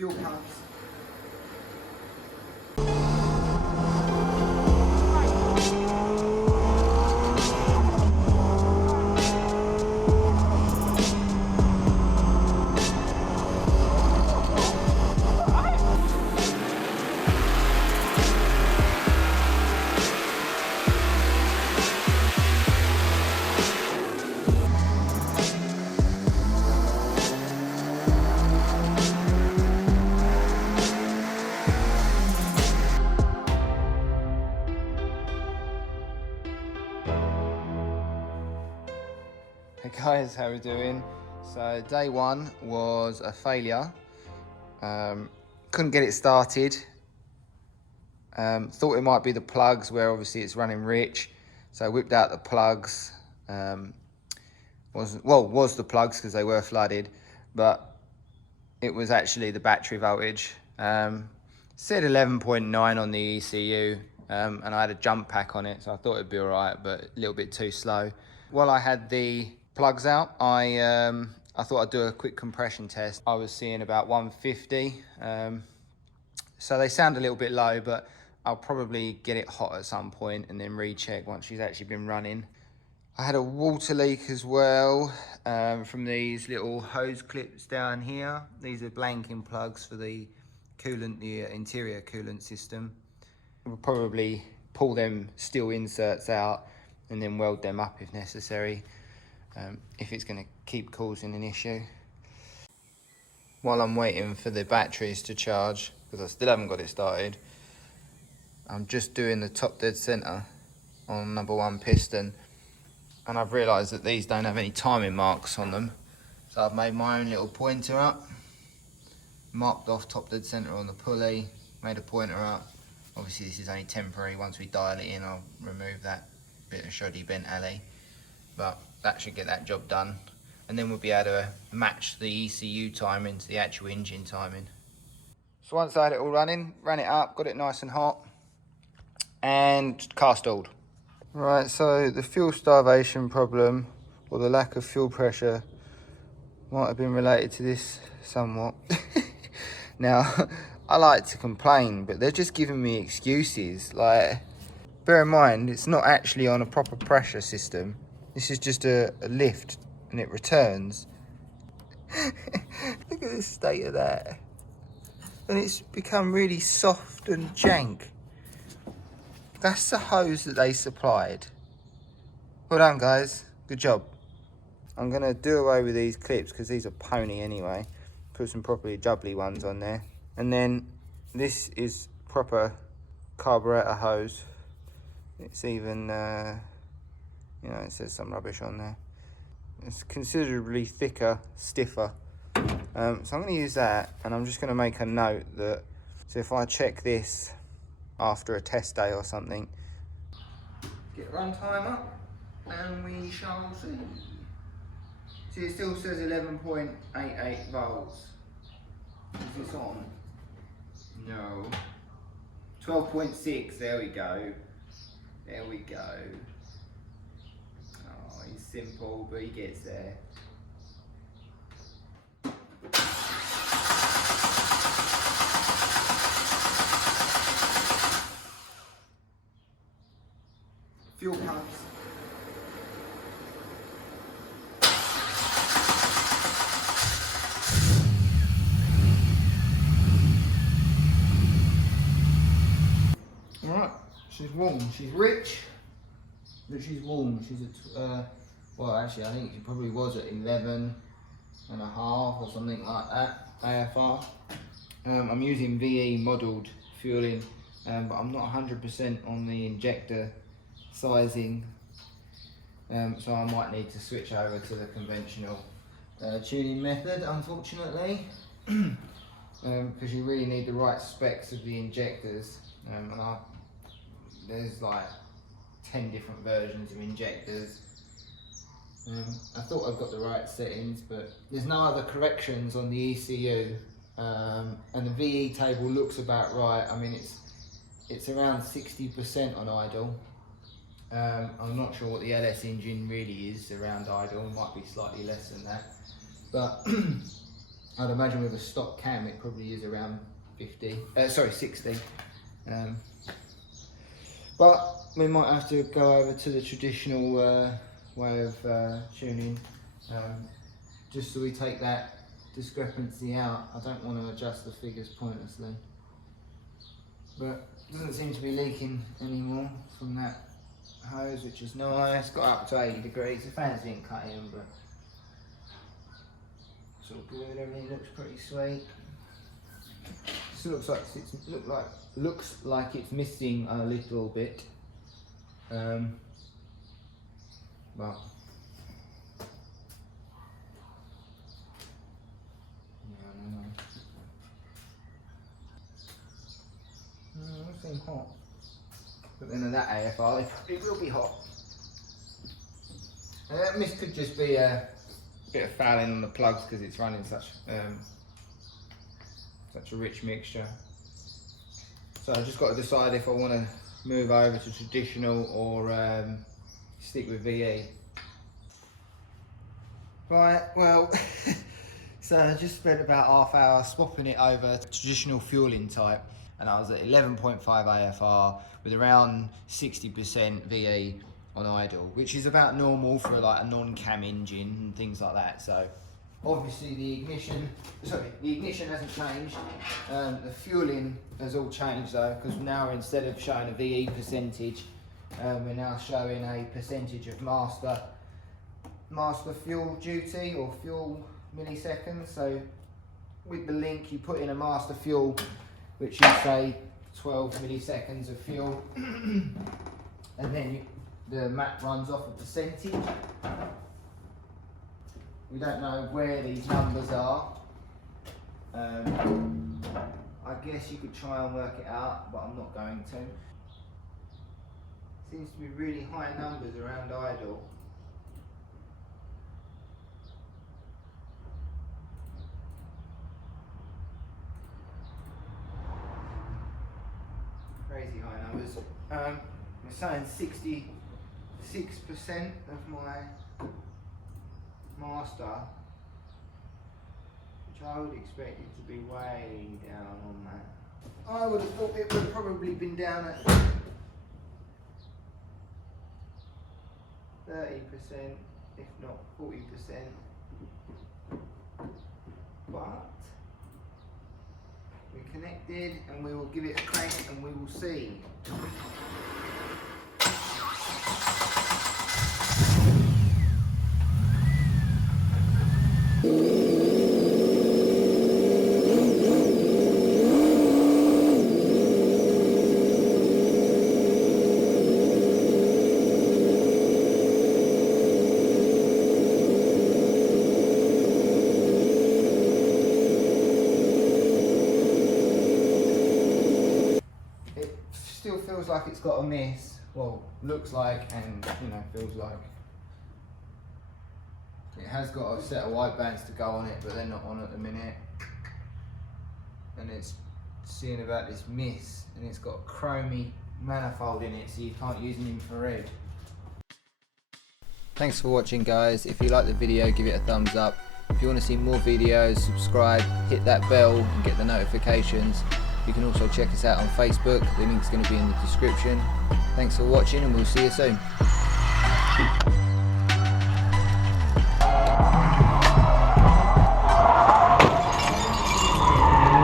fuel pumps. Hey guys, how are we doing? So day one was a failure. Couldn't get it started. Thought it might be the plugs where obviously it's running rich. So I whipped out the plugs. Was the plugs because they were flooded, but it was actually the battery voltage. Said 11.9 on the ECU, and I had a jump pack on it, so I thought it'd be all right, but a little bit too slow. While I had the plugs out, I thought I'd do a quick compression test. I was seeing about 150, so they sound a little bit low, but I'll probably get it hot at some point and then recheck once she's actually been running. I had a water leak as well from these little hose clips down here. These are blanking plugs for the coolant, the interior coolant system. We'll probably pull them steel inserts out and then weld them up if necessary, if it's going to keep causing an issue. While I'm waiting for the batteries to charge, because I still haven't got it started, I'm just doing the top dead center on number one piston, and I've realised that these don't have any timing marks on them, so I've made my own little pointer up, marked off top dead center on the pulley, made a pointer up. Obviously this is only temporary. Once we dial it in, I'll remove that bit of shoddy bent alley, but that should get that job done, and then we'll be able to match the ECU timing to the actual engine timing. So once I had it all running, ran it up, got it nice and hot, and car stalled. Right, so the fuel starvation problem, or the lack of fuel pressure, might have been related to this somewhat. Now, I like to complain, but they're just giving me excuses. Like, bear in mind, it's not actually on a proper pressure system. This is just a lift, and it returns. Look at the state of that. And it's become really soft and jank. That's the hose that they supplied. Well done, guys. Good job. I'm going to do away with these clips because these are pony anyway. Put some properly jubbly ones on there. And then this is proper carburetor hose. It's even, you know, it says some rubbish on there. It's considerably thicker, stiffer. So I'm going to use that, and I'm just going to make a note that, so if I check this after a test day or something, get runtime up, and we shall see. See, it still says 11.88 volts. Is this on? No. 12.6, there we go. There we go. Oh, he's simple, but he gets there. Fuel pumps. Alright, she's warm. She's rich, but she's warm. She's at, well, actually, I think she probably was at 11 and a half or something like that, AFR. I'm using VE modelled fueling, but I'm not 100% on the injector sizing, so I might need to switch over to the conventional tuning method, unfortunately, because you really need the right specs of the injectors, and there's like 10 different versions of injectors. I thought I've got the right settings, but there's no other corrections on the ECU, and the VE table looks about right. I mean, it's around 60% on idle. I'm not sure what the LS engine really is around idle. It might be slightly less than that, but I'd imagine with a stock cam it probably is around 60. But we might have to go over to the traditional way of tuning, just so we take that discrepancy out. I don't want to adjust the figures pointlessly, but it doesn't seem to be leaking anymore from that hose, which is nice. Got up to 80 degrees. The fans didn't cut in, but it's all good. Everything looks pretty sweet. Still looks like it's missing a little bit, but yeah, I don't know. It seems hot, but then in that AFR it will be hot. This could just be a bit of fouling on the plugs because it's running such a rich mixture. So I just got to decide if I want to move over to traditional or stick with VE. Right, well, so I just spent about half hour swapping it over to traditional fueling type, and I was at 11.5 AFR with around 60% VE on idle, which is about normal for like a non-cam engine and things like that. So obviously the ignition hasn't changed. The fueling has all changed though, because now instead of showing a VE percentage, we're now showing a percentage of master fuel duty or fuel milliseconds. So with the link you put in a master fuel, which is say 12 milliseconds of fuel, and then the map runs off a percentage. We don't know where these numbers are. I guess you could try and work it out, but I'm not going to. Seems to be really high numbers around idle. Crazy high numbers. We're saying 66% of my master, which I would expect it to be way down on that. I would have thought it would have probably been down at 30%, if not 40%. But we're connected and we will give it a crank and we will see. Still feels like it's got a miss. Well, looks like, and feels like. It has got a set of white bands to go on it, but they're not on at the minute. And it's seeing about this miss, and it's got a chromy manifold in it, so you can't use an infrared. Thanks for watching, guys. If you like the video, give it a thumbs up. If you want to see more videos, subscribe, hit that bell and get the notifications. You can also check us out on Facebook, the link's going to be in the description. Thanks for watching and we'll see you soon.